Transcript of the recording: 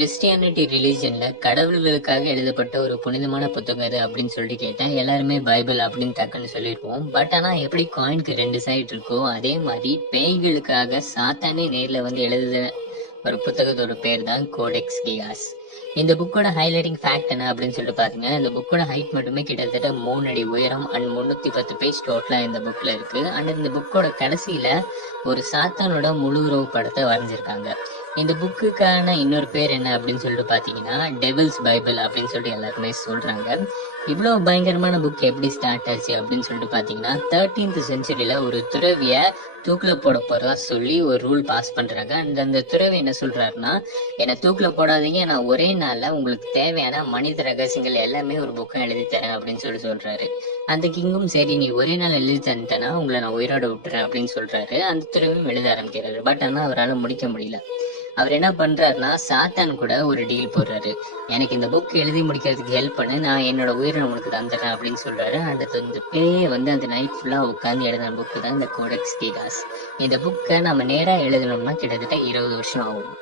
Christianity ரிலீஜன்ல கடவுள்களுக்காக எழுதப்பட்ட ஒரு புனிதமான புத்தகம் எது அப்படின்னு சொல்லிட்டு கேட்டேன். எல்லாருமே பைபிள் அப்படின்னு டக்குன்னு சொல்லிடுவோம். பட் ஆனா எப்படி காயினுக்கு ரெண்டு சைடு இருக்கோ அதே மாதிரி பேய்களுக்காக சாத்தானே நேர்ல வந்து எழுதுத ஒரு புத்தகத்தோட பேர் தான் கோடெக்ஸ் கியாஸ். இந்த புக்கோட ஹைலைட்டிங் ஃபேக்ட் என்ன அப்படின்னு சொல்லிட்டு பாத்தீங்கன்னா, இந்த புக்கோட ஹைட் மட்டுமே கிட்டத்தட்ட 3 அடி உயரம் அண்ட் 310 பேஜ் டோட்டலா இந்த புக்ல இருக்கு. அண்ட் இந்த புக்கோட கடைசியில ஒரு சாத்தானோட முழு உருவ படத்தை வரைஞ்சிருக்காங்க. இந்த புக்குக்கான இன்னொரு பேர் என்ன அப்படின்னு சொல்லிட்டு பாத்தீங்கன்னா, டெவில்ஸ் பைபிள் அப்படின்னு சொல்லிட்டு எல்லாருமே சொல்றாங்க. இவ்வளவு பயங்கரமான புக் எப்படி ஸ்டார்ட் ஆச்சு அப்படின்னு சொல்லிட்டு பாத்தீங்கன்னா, 13th செஞ்சுரியில ஒரு துறவிய தூக்குல போட போறதா சொல்லி ஒரு ரூல் பாஸ் பண்றாங்க. அந்த துறவி என்ன சொல்றாருன்னா, என்னை தூக்குல போடாதீங்க, நான் ஒரே நாள்ல உங்களுக்கு தேவையான மனித ரகசியங்கள் எல்லாமே ஒரு புக்கை எழுதி தரேன் அப்படின்னு சொல்றாரு. அந்த கிங்கும் சரி நீ ஒரே நாள் எழுதி தந்துட்டேன்னா உங்களை நான் உயிரோட விட்டுறேன் அப்படின்னு சொல்றாரு. அந்த துறவியும் எழுத ஆரம்பிக்கிறாரு. பட் ஆனா அவரால் முடிக்க முடியல. அவர் என்ன பண்றாருன்னா, சாத்தான் கூட ஒரு டீல் போடுறாரு. எனக்கு இந்த புக் எழுதி முடிக்கிறதுக்கு ஹெல்ப் பண்ணு, நான் என்னோட உயிரை உனக்கு தந்துடுறேன் அப்படின்னு சொல்றாரு. அந்த பேயே வந்து அந்த நைட் ஃபுல்லா உட்காந்து எழுதின புக்கு தான் இந்த கோடெக்ஸ் கியாஸ். இந்த புக்கை நம்ம நேரா எழுதணும்னா கிட்டத்தட்ட 20 வருஷம் ஆகும்.